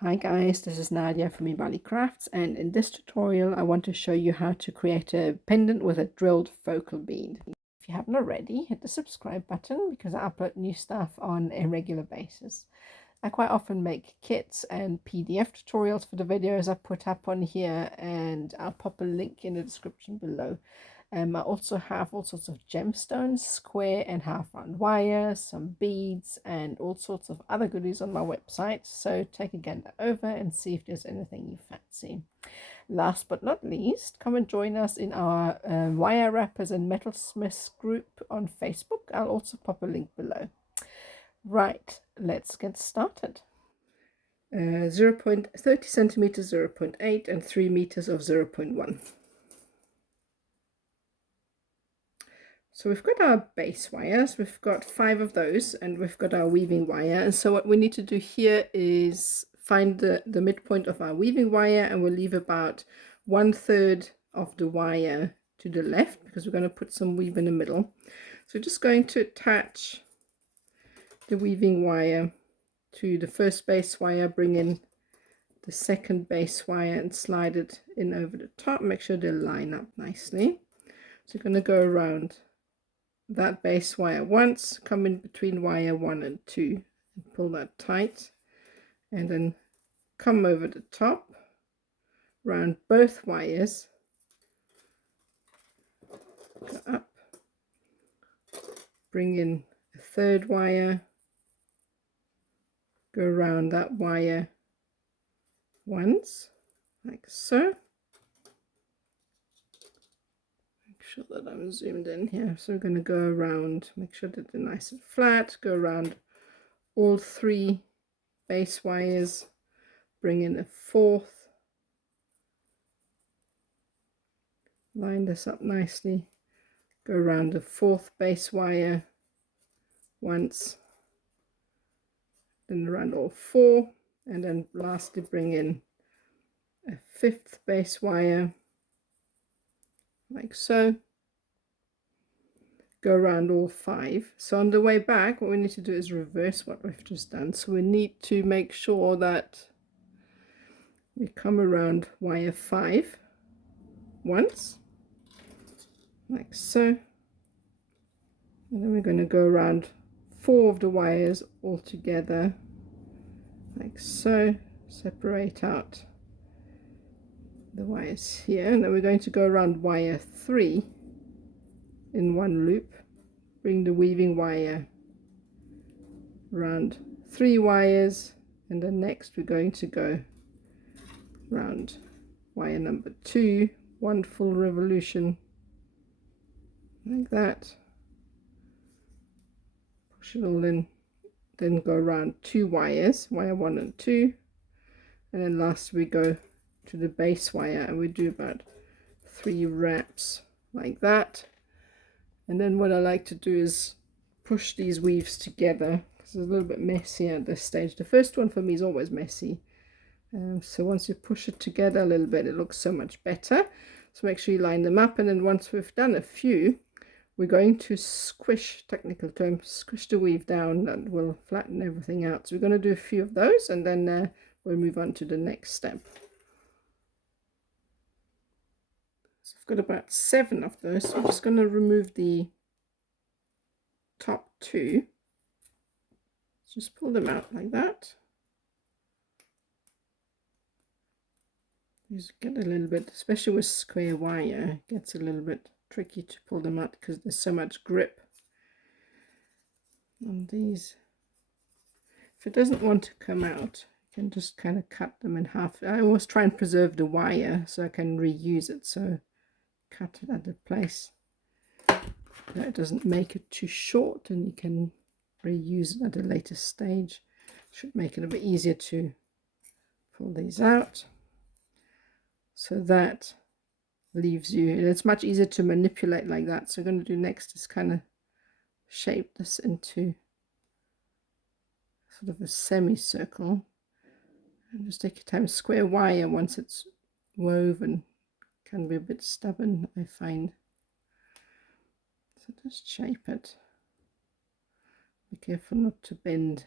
Hi guys, this is Nadia from Imbali Crafts, and in this tutorial I want to show you how to create a pendant with a drilled focal bead. If you haven't already, hit the subscribe button because I upload new stuff on a regular basis. I quite often make kits and PDF tutorials for the videos I put up on here, and I'll pop a link in the description below. I also have all sorts of gemstones, square and half round wires, some beads, and all sorts of other goodies on my website. So take a gander over and see if there's anything you fancy. Last but not least, come and join us in our wire wrappers and metalsmiths group on Facebook. I'll also pop a link below. Right, let's get started. 0.30 centimeters, 0.8, and 3 meters of 0.1. So we've got our base wires, we've got 5 of those, and we've got our weaving wire. And so what we need to do here is find the midpoint of our weaving wire, and we'll leave about 1/3 of the wire to the left because we're going to put some weave in the middle. So we're just going to attach the weaving wire to the first base wire, bring in the second base wire and slide it in over the top. Make sure they line up nicely. So we're going to go around that base wire once, come in between wire 1 and 2 and pull that tight, and then come over the top, round both wires, go up, bring in a third wire, go around that wire once, like so. Make sure that I'm zoomed in here. So we're going to go around, make sure that they're nice and flat, go around all 3 base wires, bring in a 4th, line this up nicely, go around the 4th base wire once, then around all 4, and then lastly bring in a 5th base wire, like so. Go around all 5. So on the way back, what we need to do is reverse what we've just done. So we need to make sure that we come around wire 5 once, like so, and then we're going to go around 4 of the wires all together, like so. Separate out the wires here, and then we're going to go around wire 3 in one loop, bring the weaving wire around 3 wires, and then next we're going to go round wire number 2, 1 full revolution, like that, push it all in, then go around 2 wires, wire 1 and 2, and then last we go to the base wire, and we do about 3 wraps like that. And then what I like to do is push these weaves together because it's a little bit messy at this stage. The first one for me is always messy, so once you push it together a little bit, it looks so much better. So make sure you line them up, and then once we've done a few, we're going to squish, technical term, squish the weave down. That will flatten everything out. So we're going to do a few of those, and then we'll move on to the next step. So I've got about 7 of those, so I'm just going to remove the top 2. Just pull them out like that. Just get a little bit, especially with square wire, it gets a little bit tricky to pull them out because there's so much grip on these. If it doesn't want to come out, you can just kind of cut them in half. I always try and preserve the wire so I can reuse it, so cut it at the place that it doesn't make it too short, and you can reuse it at a later stage. Should make it a bit easier to pull these out. So that leaves you, it's much easier to manipulate like that. So what I'm going to do next is kind of shape this into sort of a semicircle, and just take your time. Square wire, once it's woven, can be a bit stubborn, I find. So just shape it. Be careful not to bend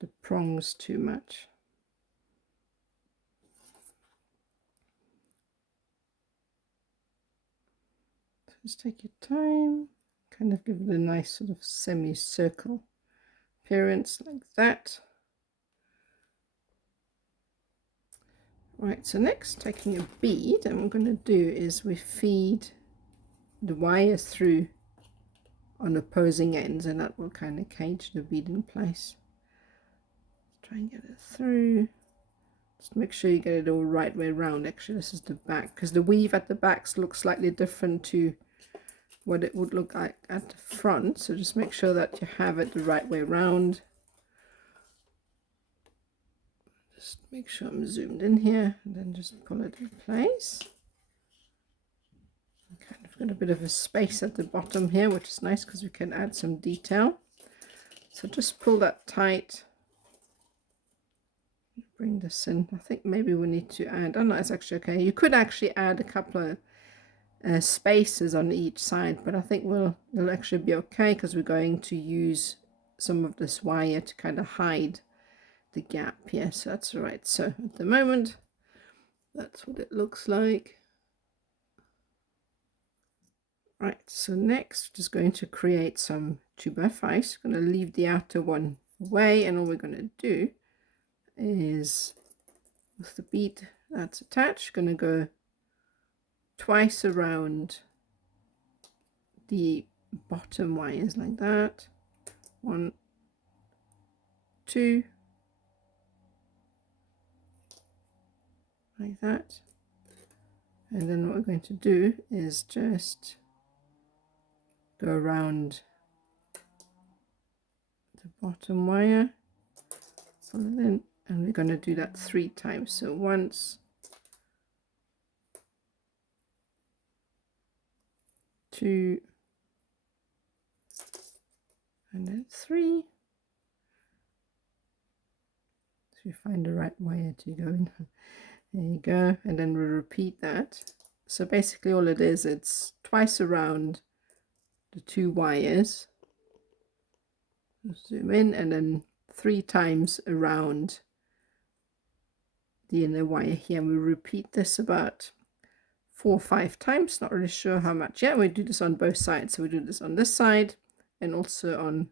the prongs too much. Just take your time, kind of give it a nice sort of semicircle appearance like that. Right, so next, taking a bead, and what we're going to do is we feed the wires through on opposing ends, and that will kind of cage the bead in place. Try and get it through. Just make sure you get it all right way around. Actually, this is the back, because the weave at the backs looks slightly different to what it would look like at the front. So just make sure that you have it the right way around. Just make sure I'm zoomed in here, and then just pull it in place. Kind of got a bit of a space at the bottom here, which is nice because we can add some detail. So just pull that tight. Bring this in. I think maybe we need to add, oh no, it's actually okay. You could actually add a couple of spaces on each side, but I think it'll actually be okay because we're going to use some of this wire to kind of hide the gap here. So that's all right. So at the moment, that's what it looks like. Right, so next just going to create some 2x5s. I'm going to leave the outer one away, and all we're going to do is, with the bead that's attached, going to go twice around the bottom wires like that. 1, 2, like that. And then what we're going to do is just go around the bottom wire, pull it in, and we're going to do that 3 times. So once, 2, and then 3. So you find the right wire to go in. There you go. And then we repeat that. So basically all it is, it's twice around the 2 wires. Zoom in, and then 3 times around the inner wire here. And we repeat this about 4 or 5 times. Not really sure how much yet. We do this on both sides. So we do this on this side and also on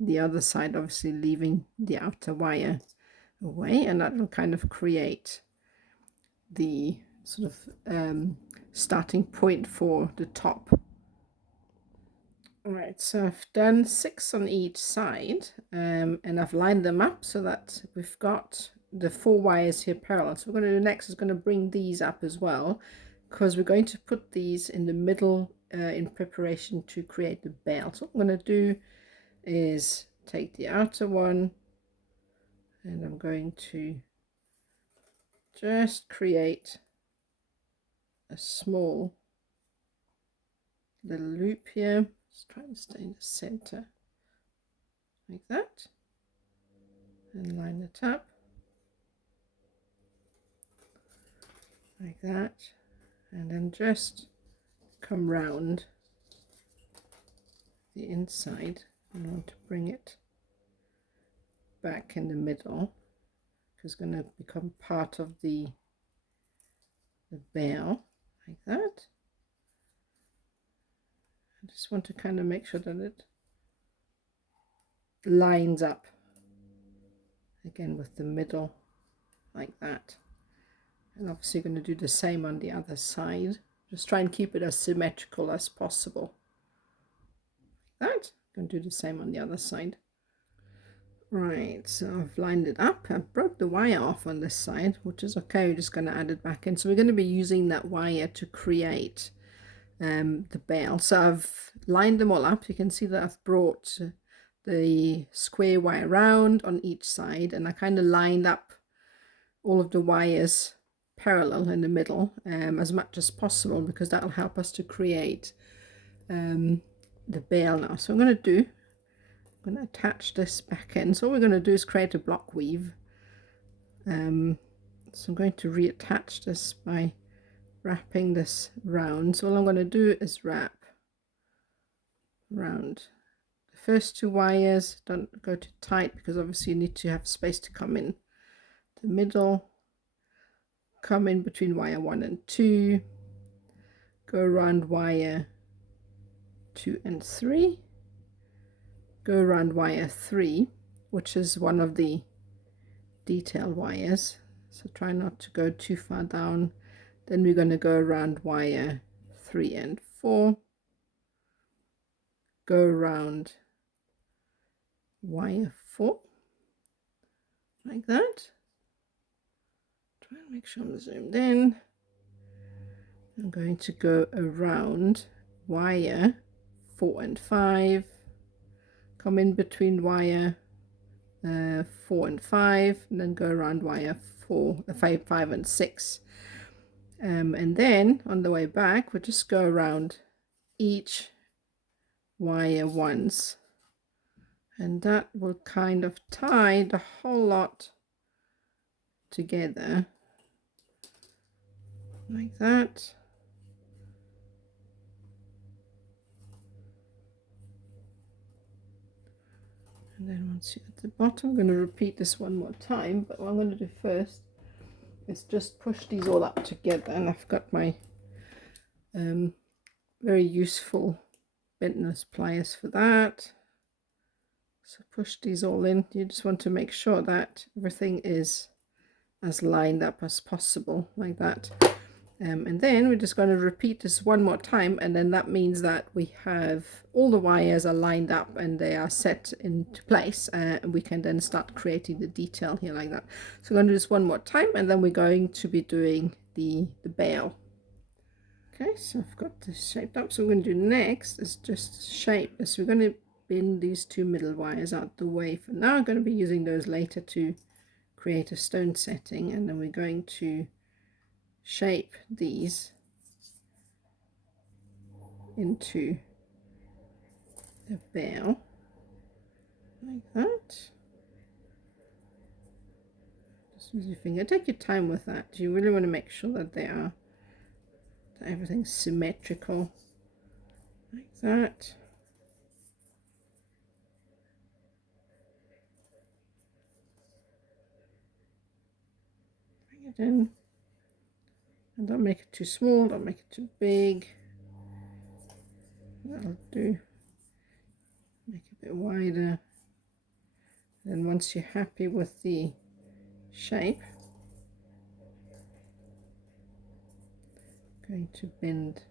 the other side, obviously leaving the outer wire away, and that will kind of create the sort of starting point for the top. All right, so I've done 6 on each side, and I've lined them up so that we've got the 4 wires here parallel. So what we're going to do next is going to bring these up as well, because we're going to put these in the middle in preparation to create the bail. So what I'm going to do is take the outer one, and I'm going to just create a small little loop here. Just try and stay in the center like that, and line it up like that, and then just come round the inside. I want to bring it back in the middle because it's going to become part of the veil like that. I just want to kind of make sure that it lines up again with the middle like that. And obviously going to do the same on the other side. Just try and keep it as symmetrical as possible. Like that. I'm going to do the same on the other side. Right, so I've lined it up. I broke the wire off on this side, which is okay. We're just going to add it back in. So we're going to be using that wire to create the bail. So I've lined them all up. You can see that I've brought the square wire round on each side, and I kind of lined up all of the wires parallel in the middle as much as possible, because that will help us to create the bail now. So I'm going to attach this back in. So all we're going to do is create a block weave. So I'm going to reattach this by wrapping this round. So all I'm going to do is wrap around the first 2 wires. Don't go too tight, because obviously you need to have space to come in the middle, come in between wire 1 and 2, go around wire 2 and 3, go around wire 3, which is one of the detail wires, so try not to go too far down. Then we're going to go around wire 3 and 4, go around wire 4 like that. Try and make sure I'm zoomed in. I'm going to go around wire 4 and 5, come in between wire 4 and 5, and then go around wire 5 and 6. And then on the way back, we'll just go around each wire once, and that will kind of tie the whole lot together like that. And then once you're at the bottom, I'm going to repeat this one more time, but what I'm going to do first is just push these all up together, and I've got my very useful bentness pliers for that. So push these all in. You just want to make sure that everything is as lined up as possible like that. And then we're just going to repeat this one more time, and then that means that we have all the wires are lined up and they are set into place, and we can then start creating the detail here like that. So we're going to do this one more time, and then we're going to be doing the bail. Okay, so I've got this shaped up. So what we're going to do next is just shape this. We're going to bend these two middle wires out the way for now. I'm going to be using those later to create a stone setting, and then we're going to shape these into a bell like that. Just use your finger. Take your time with that. You really want to make sure that that everything's symmetrical like that. Bring it in. And don't make it too small, don't make it too big. That'll do. Make it a bit wider. And once you're happy with the shape, I'm going to bend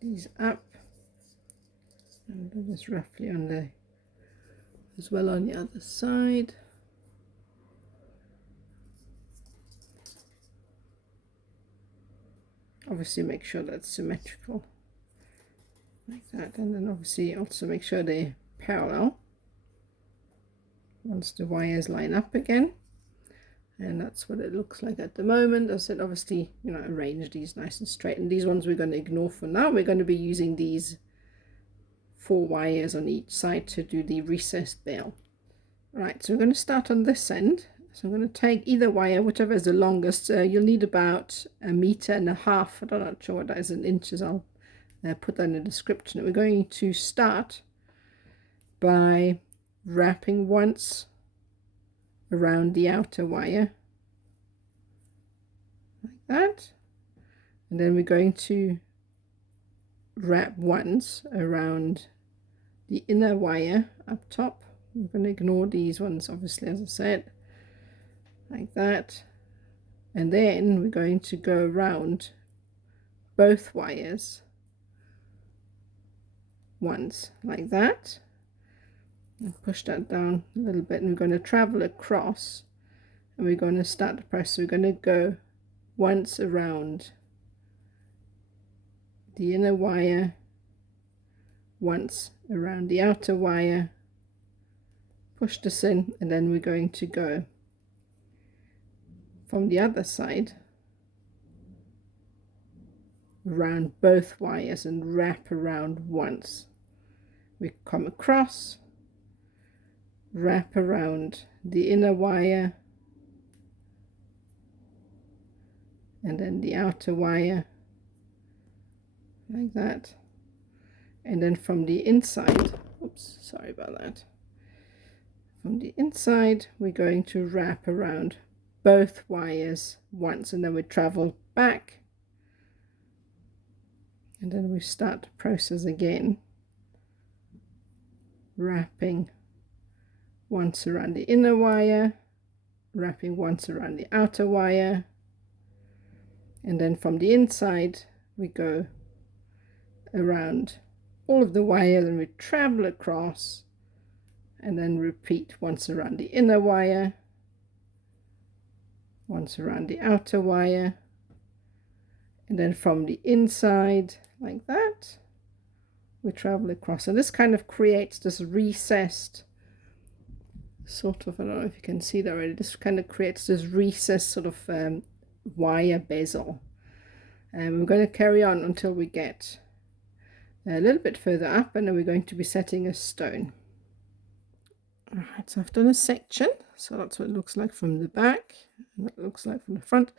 these up and do this roughly on the as well on the other side. Obviously make sure that's symmetrical like that, and then obviously also make sure they're parallel once the wires line up again. And that's what it looks like at the moment. I said obviously, you know, arrange these nice and straight, and these ones we're going to ignore for now. We're going to be using these 4 wires on each side to do the recessed bail. Right, so we're going to start on this end. So I'm going to take either wire, whichever is the longest. You'll need about 1.5 meters. I'm not sure what that is in inches. I'll put that in the description. We're going to start by wrapping once around the outer wire like that, and then we're going to wrap once around the inner wire up top. I'm going to ignore these ones obviously, as I said, like that, and then we're going to go around both wires once like that and push that down a little bit, and we're going to travel across, and we're going to start the press. So we're going to go once around the inner wire, once around the outer wire, push this in, and then we're going to go from the other side around both wires and wrap around once. We come across, wrap around the inner wire, and then the outer wire like that, and then from the inside, oops, sorry about that, from the inside we're going to wrap around both wires once, and then we travel back And then we start the process again, wrapping once around the inner wire, wrapping once around the outer wire, and then from the inside we go around all of the wire, then we travel across and then repeat once around the inner wire, once around the outer wire, and then from the inside like that we travel across. And this kind of creates this recessed sort of, I don't know if you can see that already, this kind of creates this recessed sort of wire bezel. And we're going to carry on until we get a little bit further up, and then we're going to be setting a stone. Alright, so I've done a section, so that's what it looks like from the back, and that looks like from the front.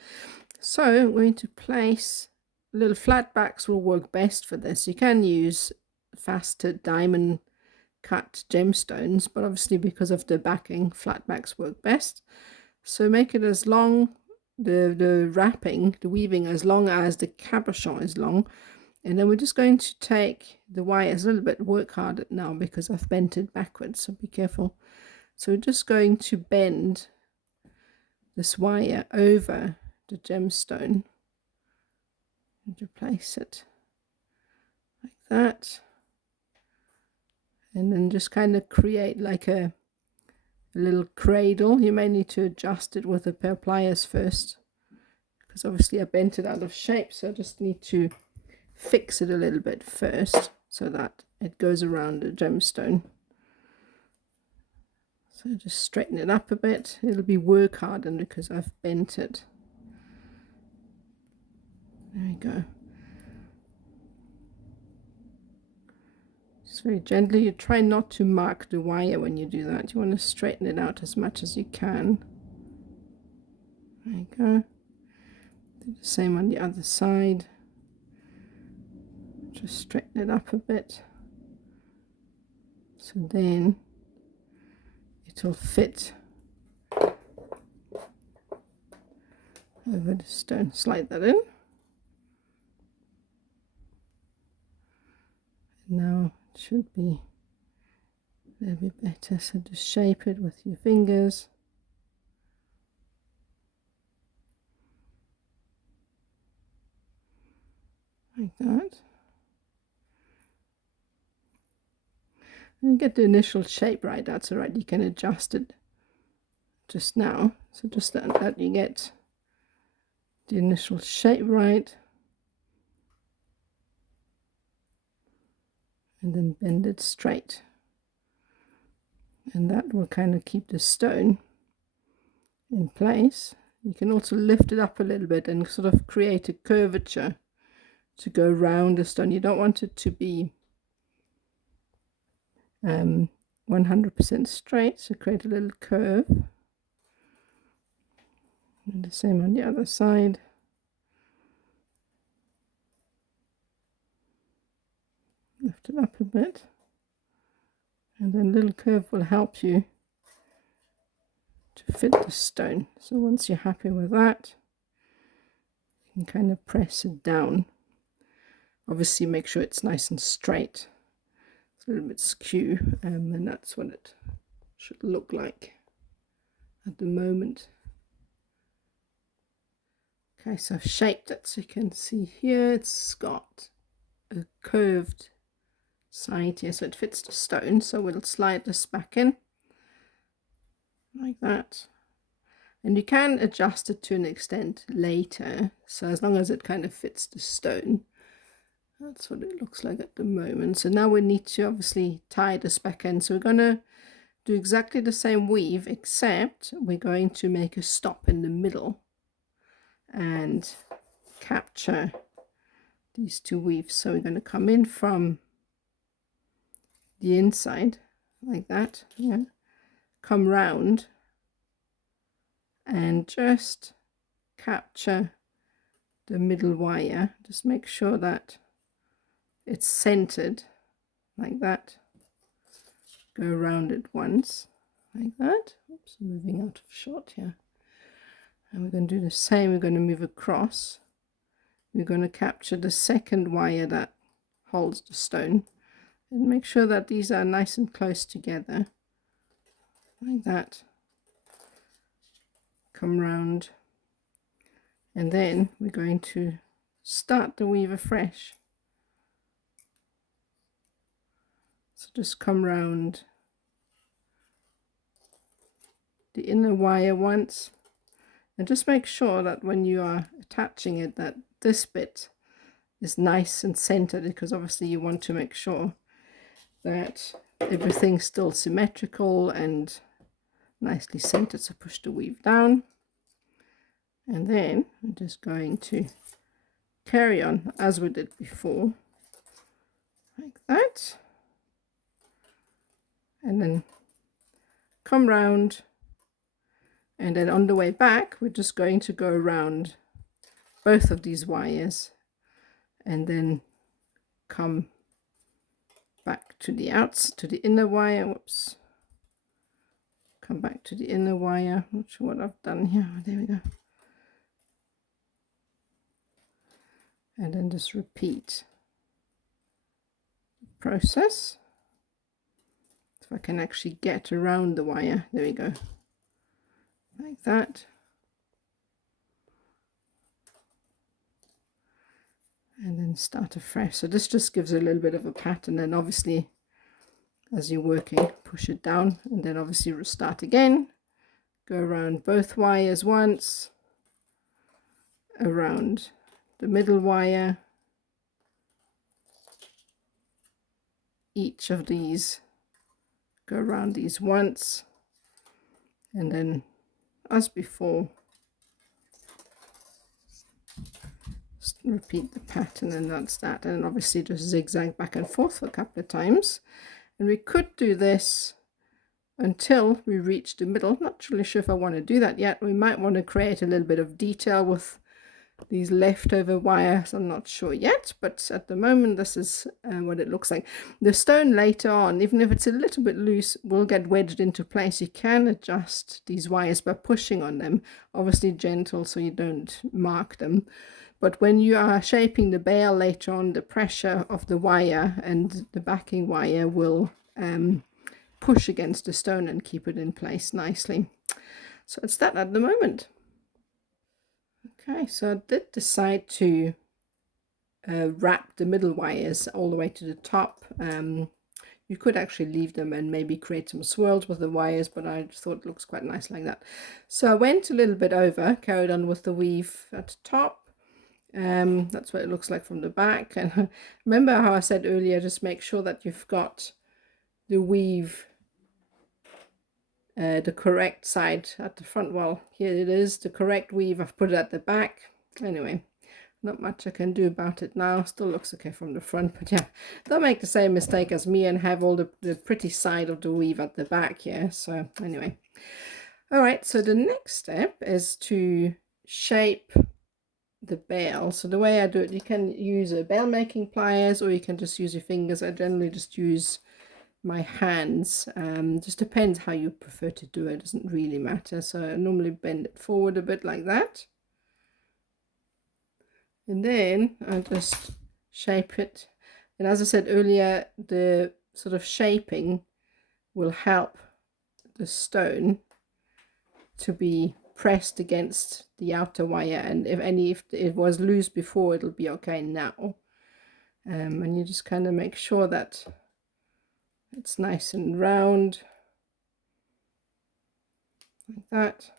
So we're going to place little flat backs will work best for this. You can use faster diamond cut gemstones, but obviously because of the backing, flat backs work best. So make it as long, the wrapping, the weaving, as long as the cabochon is long. And then we're just going to take the wires a little bit, work hard at now because I've bent it backwards, so be careful. So we're just going to bend this wire over the gemstone and to place it like that. And then just kind of create like a little cradle. You may need to adjust it with a pair of pliers first, because obviously I bent it out of shape, so I just need to fix it a little bit first so that it goes around the gemstone. So just straighten it up a bit. It'll be work hardened because I've bent it. There we go. Just very gently. You try not to mark the wire when you do that. You want to straighten it out as much as you can. There you go. Do the same on the other side. Just straighten it up a bit, so then it'll fit over the stone. Slide that in. Now it should be a little bit better, so just shape it with your fingers. Like that. And you get the initial shape right, that's all right. You can adjust it just now. So just that you get the initial shape right. And then bend it straight. And that will kind of keep the stone in place. You can also lift it up a little bit and sort of create a curvature to go around the stone. You don't want it to be 100% straight, so create a little curve. And the same on the other side. Lift it up a bit, and then a little curve will help you to fit the stone. So once you're happy with that, you can kind of press it down. Obviously make sure it's nice and straight. It's a little bit skew, and that's what it should look like at the moment. Okay, so I've shaped it, so you can see here it's got a curved side here, so it fits the stone. So we'll slide this back in like that, and you can adjust it to an extent later, so as long as it kind of fits the stone. That's what it looks like at the moment. So now we need to obviously tie this back in, so we're going to do exactly the same weave, except we're going to make a stop in the middle and capture these two weaves. So we're going to come in from the inside like that, yeah, come round and just capture the middle wire. Just make sure that it's centered like that. Go around it once like that. Oops, I'm moving out of shot here. And we're going to do the same. We're going to move across. We're going to capture the second wire that holds the stone. And make sure that these are nice and close together, like that. Come round, and then we're going to start the weave afresh. So just come round the inner wire once, and just make sure that when you are attaching it, that this bit is nice and centered, because obviously you want to make sure that everything's still symmetrical and nicely centered. So push the weave down, and then I'm just going to carry on as we did before, like that, and then come round, and then on the way back we're just going to go around both of these wires and then come back to the inner wire. Whoops, come back to the inner wire. Not sure what I've done here. There we go. And then just repeat the process. If I can actually get around the wire, there we go, like that. And then start afresh. So this just gives a little bit of a pattern, and obviously as you're working, push it down, and then obviously restart again. Go around both wires once, around the middle wire, each of these, go around these once, and then as before, just repeat the pattern, and that's that. And obviously just zigzag back and forth a couple of times, and we could do this until we reach the middle. Not really sure if I want to do that yet. We might want to create a little bit of detail with these leftover wires. I'm not sure yet, but at the moment this is what it looks like. The stone later on, even if it's a little bit loose, will get wedged into place. You can adjust these wires by pushing on them, obviously gentle so you don't mark them. But when you are shaping the bale later on, the pressure of the wire and the backing wire will push against the stone and keep it in place nicely. So it's that at the moment. Okay, so I did decide to wrap the middle wires all the way to the top. You could actually leave them and maybe create some swirls with the wires, but I thought it looks quite nice like that. So I went a little bit over, carried on with the weave at the top. That's what it looks like from the back. And remember how I said earlier, just make sure that you've got the weave the correct side at the front. Well, here it is, the correct weave. I've put it at the back. Anyway, not much I can do about it now. Still looks okay from the front, but yeah, don't make the same mistake as me and have all the pretty side of the weave at the back here. So anyway, all right, so the next step is to shape the bale. So the way I do it, you can use a bale making pliers, or you can just use your fingers. I generally just use my hands. Just depends how you prefer to do it. It doesn't really matter. So I normally bend it forward a bit like that, and then I just shape it. And as I said earlier, the sort of shaping will help the stone to be pressed against the outer wire, and if it was loose before, it'll be okay now. And you just kind of make sure that it's nice and round like that.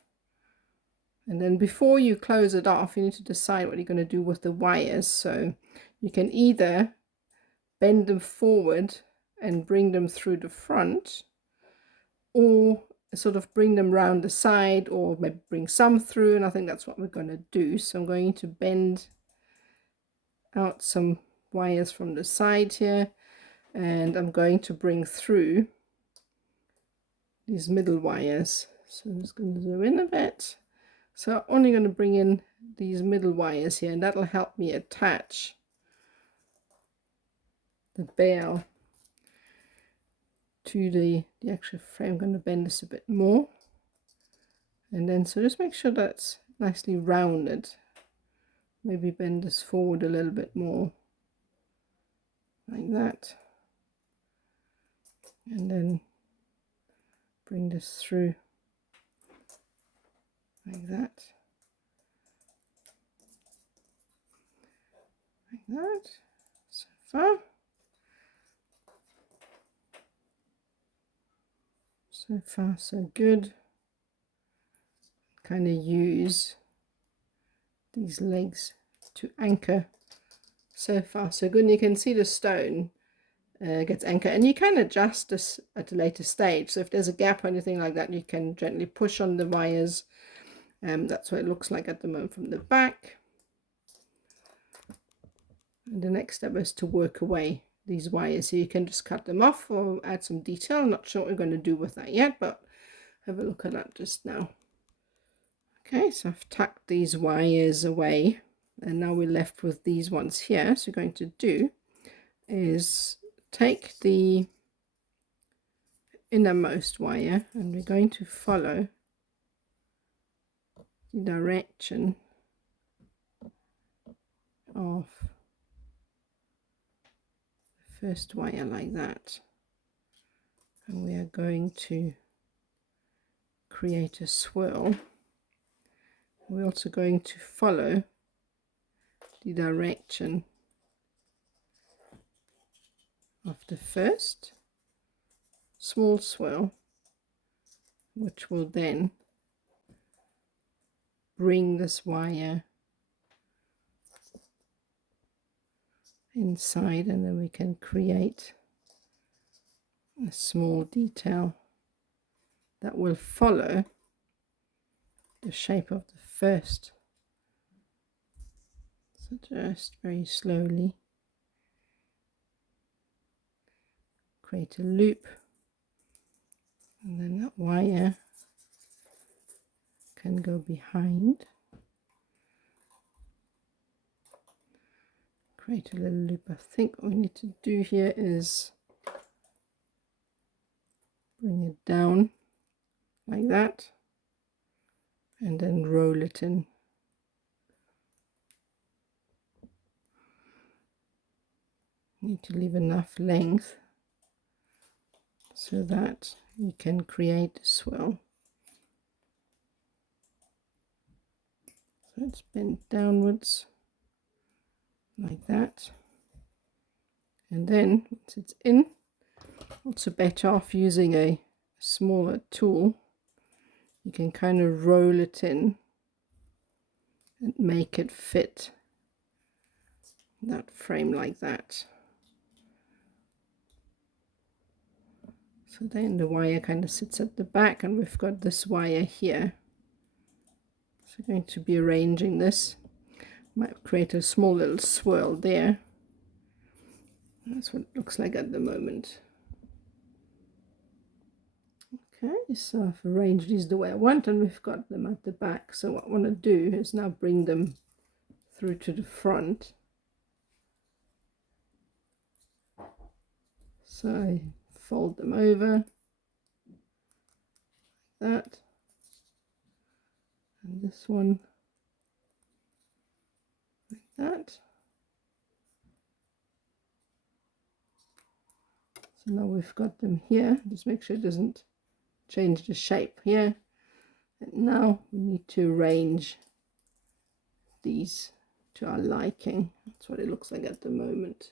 And then before you close it off, you need to decide what you're going to do with the wires. So you can either bend them forward and bring them through the front, or sort of bring them round the side, or maybe bring some through, and I think that's what we're going to do. So I'm going to bend out some wires from the side here, and I'm going to bring through these middle wires. So I'm just going to zoom in a bit. So I'm only going to bring in these middle wires here, and that'll help me attach the bale to the actual frame. I'm going to bend this a bit more, and then so just make sure that's nicely rounded. Maybe bend this forward a little bit more, like that, and then bring this through like that, like that. So far, so good. Kind of use these legs to anchor. So far so good. And you can see the stone gets anchored, and you can adjust this at a later stage. So if there's a gap or anything like that, you can gently push on the wires. That's what it looks like at the moment from the back. And the next step is to work away these wires. So you can just cut them off or add some detail. I'm not sure what we're going to do with that yet, but have a look at that just now. Okay, so I've tucked these wires away, and now we're left with these ones here. So we're going to do is take the innermost wire, and we're going to follow the direction of the first wire like that, and we are going to create a swirl. We're also going to follow the direction of the first small swirl, which will then bring this wire inside, and then we can create a small detail that will follow the shape of the first. So just very slowly create a loop, and then that wire can go behind, create a little loop. I think what we need to do here is bring it down like that, and then roll it in. Need to leave enough length so that you can create a swirl. So it's bent downwards like that, and then once it's in, also better off using a smaller tool. You can kind of roll it in and make it fit that frame like that. So then the wire kind of sits at the back, and we've got this wire here. So I'm going to be arranging this. Might create a small little swirl there. That's what it looks like at the moment. Okay, so I've arranged these the way I want, and we've got them at the back. So what I want to do is now bring them through to the front. So I fold them over like that, and this one like that. So now we've got them here. Just make sure it doesn't change the shape here. And now we need to arrange these to our liking. That's what it looks like at the moment.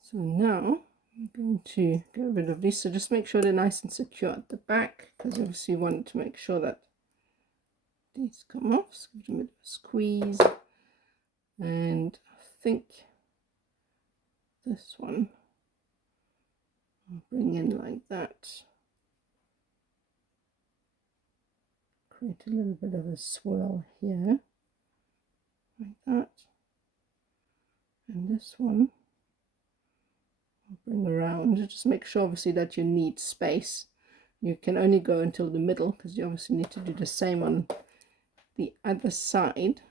So now I'm going to get rid of these. So just make sure they're nice and secure at the back, because obviously you want to make sure that these come off. So give them a bit of a squeeze, and I think this one I'll bring in like that. Create a little bit of a swirl here, like that. And this one I'll bring around. Just make sure obviously that you need space. You can only go until the middle, because you obviously need to do the same on the other side.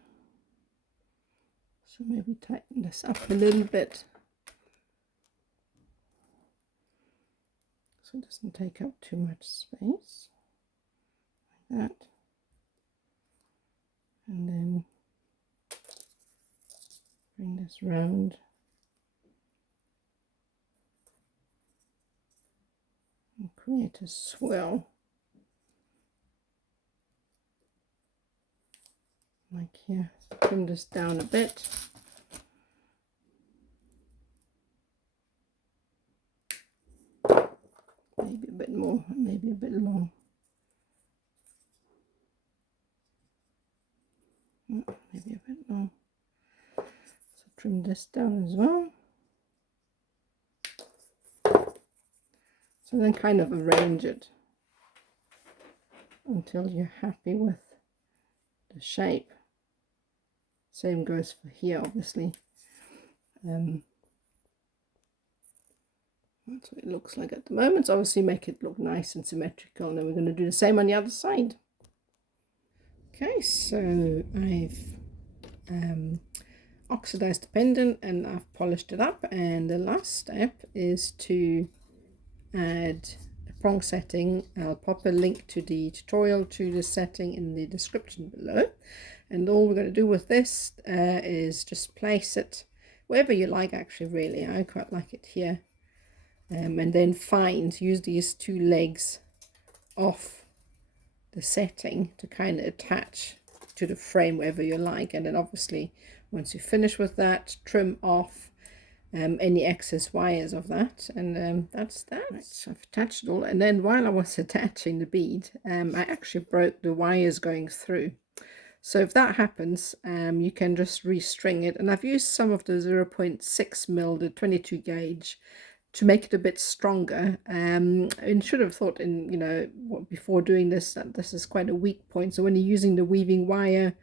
So maybe tighten this up a little bit so it doesn't take up too much space, like that. And then bring this round. And create a swirl. Like here. Trim this down a bit. Maybe a bit more, maybe a bit long. Maybe a bit long. So trim this down as well. So then kind of arrange it until you're happy with the shape. Same goes for here, obviously. That's what it looks like at the moment. So obviously make it look nice and symmetrical, and then we're going to do the same on the other side. Okay, so I've oxidized the pendant and I've polished it up, and the last step is to add a prong setting. I'll pop a link to the tutorial to the setting in the description below, and all we're going to do with this is just place it wherever you like. Actually, really, I quite like it here. And then use these two legs off the setting to kind of attach to the frame wherever you like. And then obviously once you finish with that, trim off any excess wires of that, and that's that. Right, so I've attached it all, and then while I was attaching the bead, I actually broke the wires going through. So if that happens, you can just restring it, and I've used some of the 0.6 mil, the 22 gauge, to make it a bit stronger. And should have thought before doing this that this is quite a weak point, so when you're using the weaving wire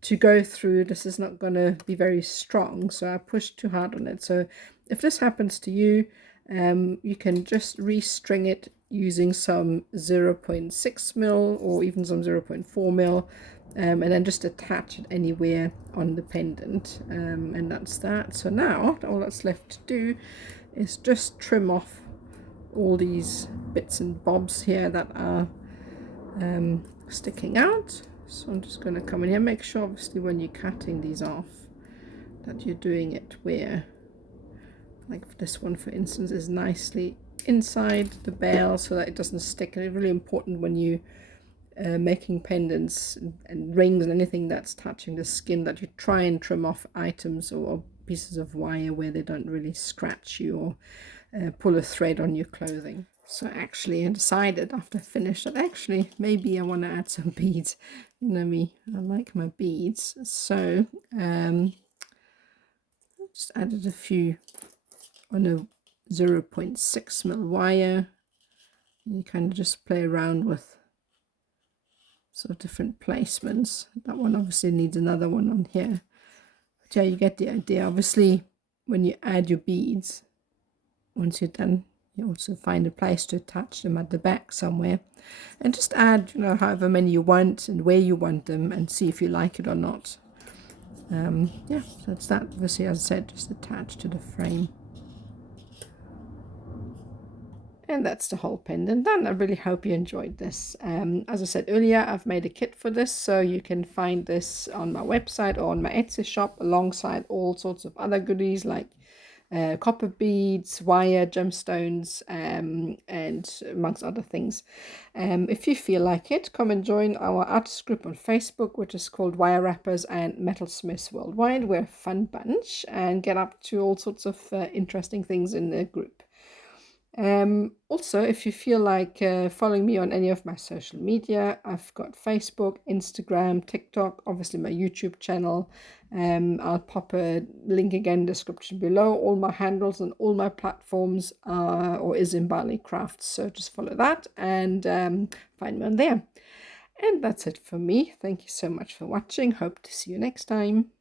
to go through, this is not going to be very strong, so I pushed too hard on it. So if this happens to you, you can just restring it using some 0.6 mil or even some 0.4 mil, and then just attach it anywhere on the pendant, and that's that. So now all that's left to do is just trim off all these bits and bobs here that are sticking out. So I'm just going to come in here, make sure obviously when you're cutting these off that you're doing it where, like this one for instance, is nicely inside the bell so that it doesn't stick. And it's really important when you making pendants and rings and anything that's touching the skin that you try and trim off items or pieces of wire where they don't really scratch you or pull a thread on your clothing. So actually I decided after I finished that actually maybe I want to add some beads. You know me, I like my beads. So just added a few on a 0.6 mil wire. You kind of just play around with sort of different placements. That one obviously needs another one on here. But yeah, you get the idea. Obviously, when you add your beads, once you're done, you also find a place to attach them at the back somewhere. And just add, however many you want and where you want them, and see if you like it or not. Yeah, so it's that. Obviously, as I said, just attached to the frame. And that's the whole pendant done. I really hope you enjoyed this. As I said earlier, I've made a kit for this, so you can find this on my website or on my Etsy shop alongside all sorts of other goodies like copper beads, wire, gemstones, and amongst other things. If you feel like it, come and join our artist group on Facebook, which is called Wire Wrappers and Metalsmiths Worldwide. We're a fun bunch and get up to all sorts of interesting things in the group. Also, if you feel like following me on any of my social media, I've got Facebook, Instagram, TikTok, obviously my YouTube channel. I'll pop a link again in the description below. All my handles and all my platforms are or is Imbali Crafts, so just follow that and find me on there. And that's it for me. Thank you so much for watching. Hope to see you next time.